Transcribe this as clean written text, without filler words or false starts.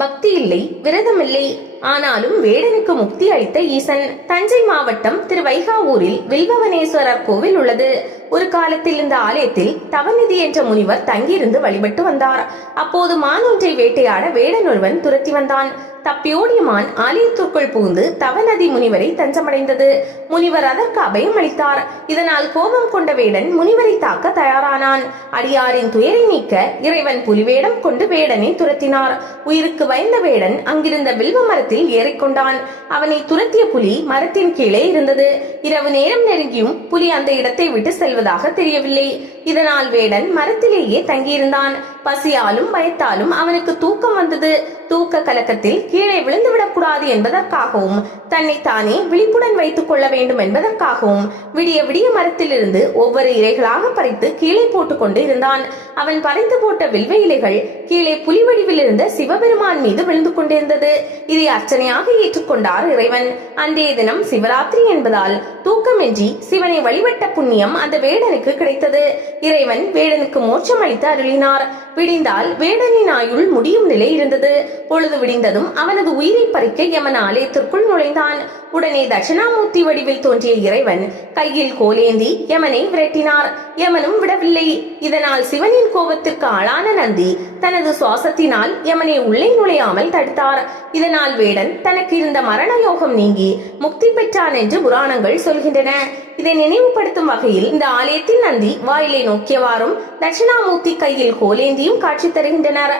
பக்தி இல்லை, விரதமில்லை. ஆனாலும் வேடனுக்கு முக்தி அளித்த ஈசன். தஞ்சை மாவட்டம் திருவைகாவூரில் வில்வவனேஸ்வரர் கோவில் உள்ளது. ஒரு காலத்தில் இந்த ஆலயத்தில் தவநிதி என்ற முனிவர் தங்கியிருந்து வழிபட்டு வந்தார். அப்போது மான் ஒன்றை வேட்டையாட வேடன் ஒருவன் துரத்தி வந்தான். தப்பியோடிய மான் ஆலயத்திற்குள் புகுந்து தவநதி முனிவரை தஞ்சமடைந்தது. முனிவர் அதற்கு அபயம் அளித்தார். இதனால் கோபம் கொண்ட வேடன் முனிவரை தாக்க தயாரானான். அடியாரின் துயரை நீக்க இறைவன் புலிவேடம் கொண்டு வேடனை துரத்தினார். உயிருக்கு பயந்த வேடன் அங்கிருந்த வில்வ மரத்தில் ஏறிக்கொண்டான். அவனை துரத்திய புலி மரத்தின் கீழே இருந்தது. இரவு நேரம் நெருங்கியும் புலி அந்த இடத்தை விட்டு செல்வதாக தெரியவில்லை. இதனால் வேடன் மரத்திலேயே தங்கியிருந்தான். பசியாலும் பயத்தாலும் அவனுக்கு தூக்கம் வந்தது. தூக்க கலக்கத்தில் கீழே விழுந்துவிடக் கூடாது என்பதற்காகவும் தன்னைத்தானே விழிப்புடன் வைத்துக் கொள்ள வேண்டும் என்பதற்காகவும் விடிய விடிய மரத்திலிருந்து ஒவ்வொரு இலைகளாக பறித்து கீழே போட்டுக் கொண்டு இருந்தான். அவன் பறித்து போட்ட வில்வ இலைகள் கீழே புலி வடிவில் இருந்த சிவபெருமான் மீது விழுந்து கொண்டிருந்தது. இதை அர்ச்சனையாக ஏற்றுக்கொண்டார் இறைவன். அன்றைய தினம் சிவராத்திரி என்பதால் தூக்கமின்றி சிவனை வழிபட்ட புண்ணியம் அந்த வேடனுக்கு கிடைத்தது. இறைவன் வேடனுக்கு மோட்சம் அளித்து அருளினார். விடிந்தால் வேடனின் ஆயுள் முடியும் நிலை இருந்தது. பொழுது விடிந்ததும் அவனது உயிரை பறிக்க யமன் ஆலயத்திற்குள் நுழைந்தான். உடனே தட்சிணாமூர்த்தி வடிவில் தோன்றிய இறைவன் கையில் கோலேந்தி யமனை விரட்டினார். யமனும் விடவில்லை. இதனால் சிவனின் கோபத்திற்கு ஆளான நந்தி தனது சுவாசத்தினால் யமனை உள்ளே நுழையாமல் தடுத்தார். இதனால் வேடன் தனக்கு இருந்த மரண யோகம் நீங்கி முக்தி பெற்றான் என்று புராணங்கள் சொல்கின்றன. இதை நினைவுபடுத்தும் வகையில் இந்த ஆலயத்தின் நந்தி வாயிலை நோக்கியவாறும் தட்சிணாமூர்த்தி கையில் கோலேந்தியும் காட்சி தருகின்றனர்.